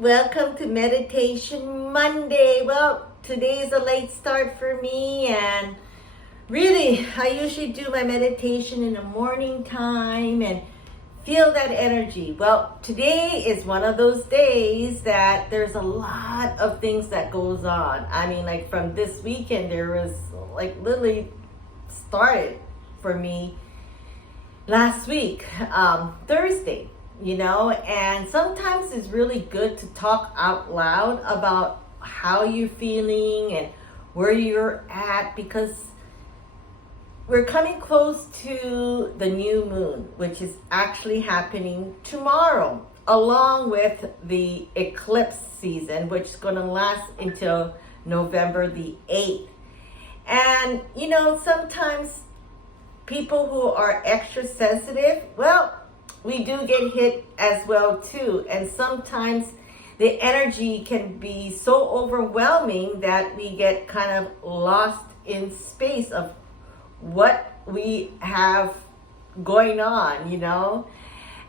Welcome to Meditation Monday. Well, today is a late start for me, and really, I usually do my meditation in the morning time and feel that energy. Well, today is one of those days that there's a lot of things that goes on. I mean, like from this weekend, there was like literally started for me last week, Thursday. And sometimes it's really good to talk out loud about how you're feeling and where you're at, because we're coming close to the new moon, which is actually happening tomorrow, along with the eclipse season, which is going to last until November the 8th. And, sometimes people who are extra sensitive, well, we do get hit as well too. And sometimes the energy can be so overwhelming that we get kind of lost in space of what we have going on.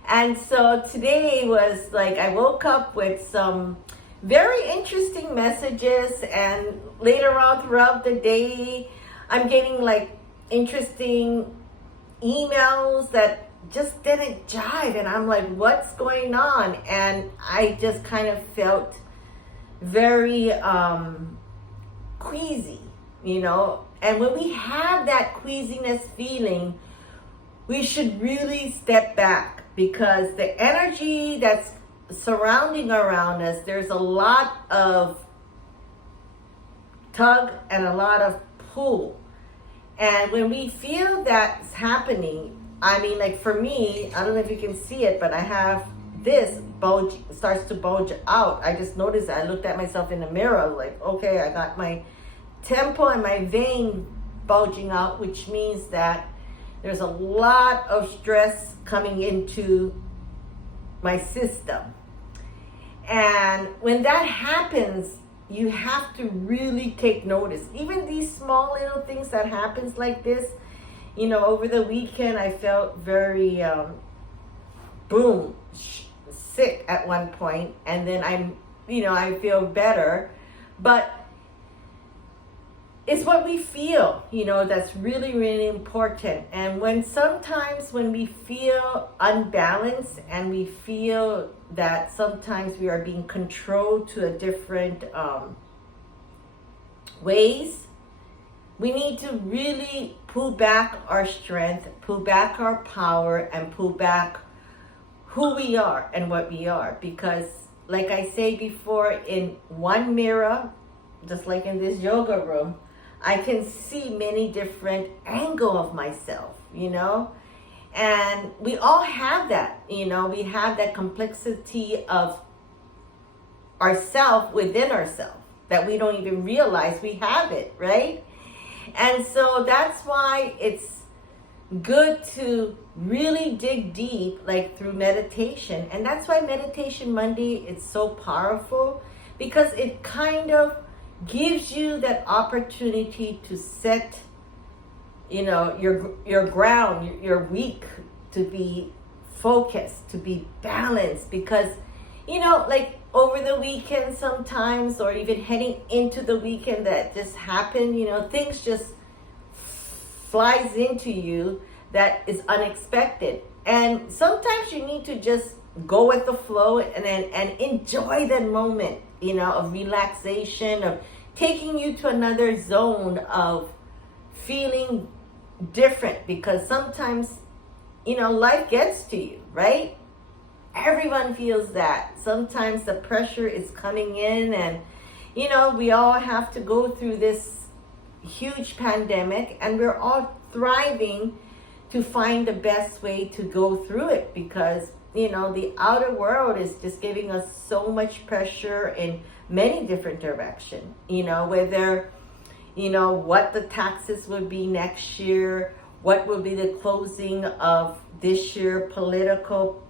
And so today was like, I woke up with some very interesting messages, and later on throughout the day, I'm getting like interesting emails that just didn't jive, and I'm like, what's going on? And I just kind of felt very queasy, and when we have that queasiness feeling, we should really step back, because the energy that's surrounding around us, there's a lot of tug and a lot of pull. And when we feel that's happening, I mean, like for me, I don't know if you can see it, but I have this bulge, starts to bulge out. I just noticed that. I looked at myself in the mirror, like, okay, I got my temple and my vein bulging out, which means that there's a lot of stress coming into my system. And when that happens, you have to really take notice. Even these small little things that happens like this, over the weekend, I felt very, sick at one point, and then I feel better. But it's what we feel, that's really, really important. And sometimes when we feel unbalanced and we feel that sometimes we are being controlled to a different ways, we need to really pull back our strength, pull back our power, and pull back who we are and what we are. Because, like I say before, in one mirror, just like in this yoga room, I can see many different angles of myself, and we all have that, we have that complexity of ourself within ourselves that we don't even realize we have it, right? And so that's why it's good to really dig deep, like through meditation. And that's why Meditation Monday is so powerful, because it kind of gives you that opportunity to set, your ground, your week, to be focused, to be balanced. Because, like over the weekend sometimes, or even heading into the weekend that just happened, things just flies into you that is unexpected. And sometimes you need to just go with the flow and enjoy that moment, of relaxation, of taking you to another zone of feeling different. Because sometimes, life gets to you, right? Everyone feels that. Sometimes the pressure is coming in, and, we all have to go through this huge pandemic, and we're all thriving to find the best way to go through it, because the outer world is just giving us so much pressure in many different directions. Whether what the taxes would be next year, what will be the closing of this year, political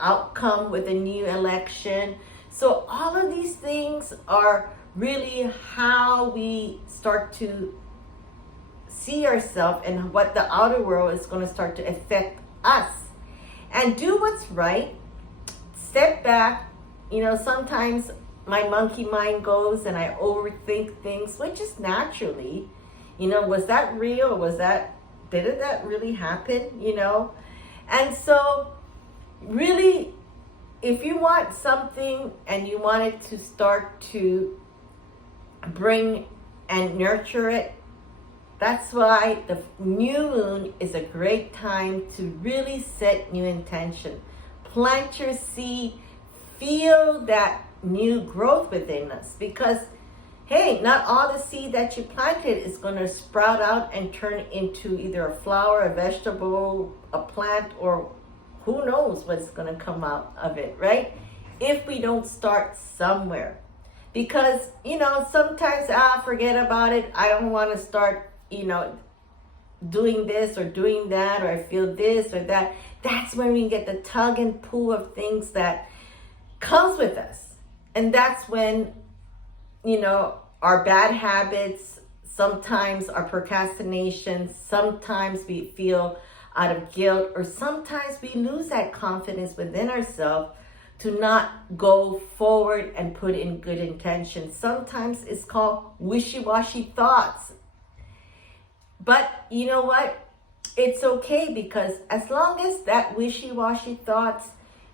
outcome with a new election. So all of these things are really how we start to see ourselves, and what the outer world is going to start to affect us. And do what's right, step back, you know, sometimes my monkey mind goes and I overthink things, which is naturally, you know, was that real? Did that really happen? You know? And so really, if you want something and you want it to start to bring and nurture it, that's why the new moon is a great time to really set new intention. Plant your seed, feel that new growth within us, because hey, not all the seed that you planted is going to sprout out and turn into either a flower, a vegetable, a plant, or who knows what's going to come out of it, right? If we don't start somewhere. Because, you know, sometimes, forget about it. I don't want to start, you know, doing this or doing that, or I feel this or that. That's when we get the tug and pull of things that comes with us. And that's when, you know, our bad habits, sometimes our procrastination, sometimes we feel out of guilt, or sometimes we lose that confidence within ourselves to not go forward and put in good intentions. Sometimes it's called wishy-washy thoughts. But you know what? It's okay, because as long as that wishy-washy thoughts,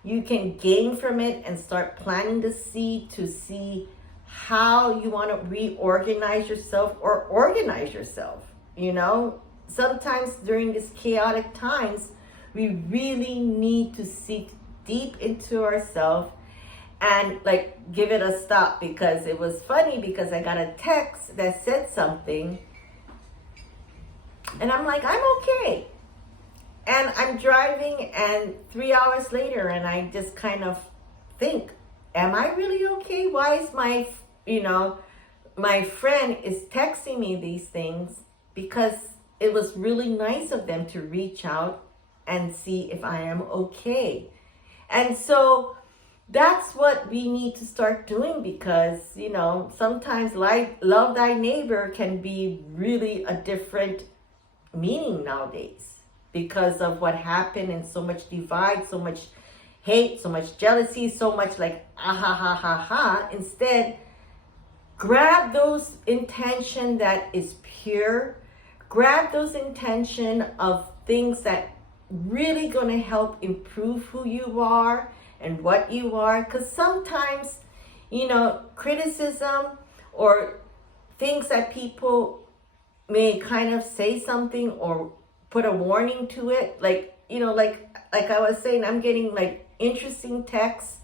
you can gain from it and start planting the seed to see how you want to reorganize yourself or organize yourself. You know, sometimes during these chaotic times, we really need to seek deep into ourselves and like give it a stop. Because it was funny, because I got a text that said something and I'm like, I'm okay. And I'm driving, and 3 hours later, and I just kind of think, am I really okay? Why is my, you know, my friend is texting me these things? Because it was really nice of them to reach out and see if I am okay. And so that's what we need to start doing, because, you know, sometimes like love thy neighbor can be really a different meaning nowadays, because of what happened, and so much divide, so much hate, so much jealousy, so much like ha. Instead, grab those intention that is pure, grab those intention of things that really going to help improve who you are and what you are. Because sometimes, you know, criticism or things that people may kind of say something or put a warning to it, like, you know, like I was saying, I'm getting like interesting texts.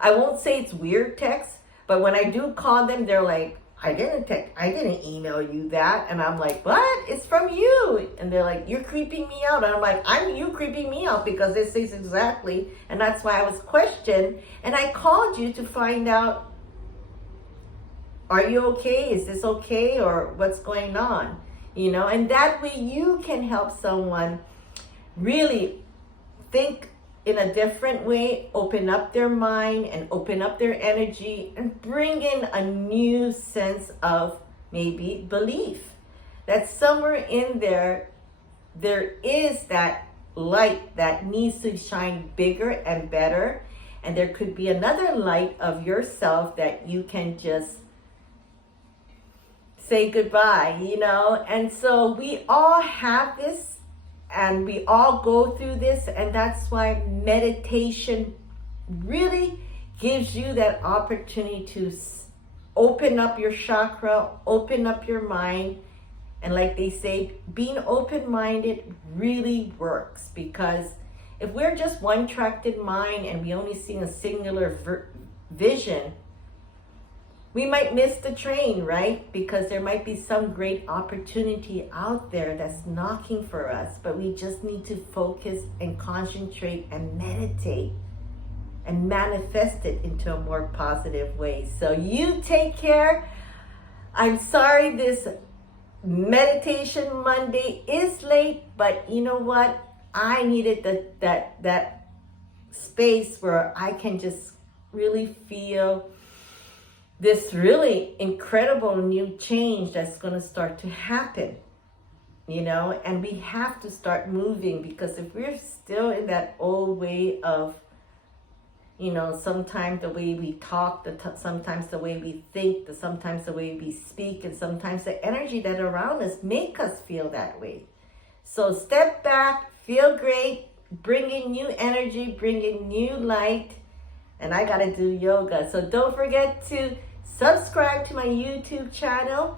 I won't say it's weird texts, but when I do call them, they're like, I didn't email you that. And I'm like, what? It's from you. And they're like, you're creeping me out. And I'm like, you creeping me out, because this is exactly, and that's why I was questioned. And I called you to find out, are you okay? Is this okay? Or what's going on? You know, and that way you can help someone really think in a different way, open up their mind and open up their energy, and bring in a new sense of maybe belief that somewhere in there is that light that needs to shine bigger and better. And there could be another light of yourself that you can just say goodbye, you know. And so we all have this, and we all go through this, and that's why meditation really gives you that opportunity to open up your chakra, open up your mind. And like they say, being open-minded really works, because if we're just one-tracked mind and we only see a singular vision, we might miss the train, right? Because there might be some great opportunity out there that's knocking for us, but we just need to focus and concentrate and meditate and manifest it into a more positive way. So you take care. I'm sorry this Meditation Monday is late, but you know what? I needed that space where I can just really feel this really incredible new change that's going to start to happen, you know. And we have to start moving, because if we're still in that old way of You know, sometimes the way we talk, sometimes the way we think, sometimes the way we speak, and sometimes the energy that around us make us feel that way. So step back, feel great, bring in new energy, bring in new light, and I gotta do yoga. So don't forget to subscribe to my YouTube channel,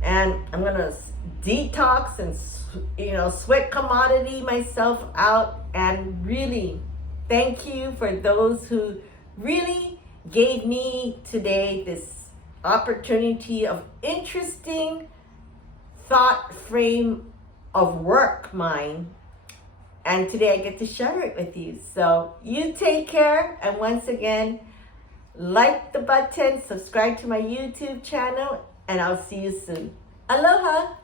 and I'm gonna detox and sweat commodity myself out, and really thank you for those who really gave me today this opportunity of interesting thought frame of work mine. And today I get to share it with you. So you take care. And once again, like the button, subscribe to my YouTube channel, and I'll see you soon. Aloha.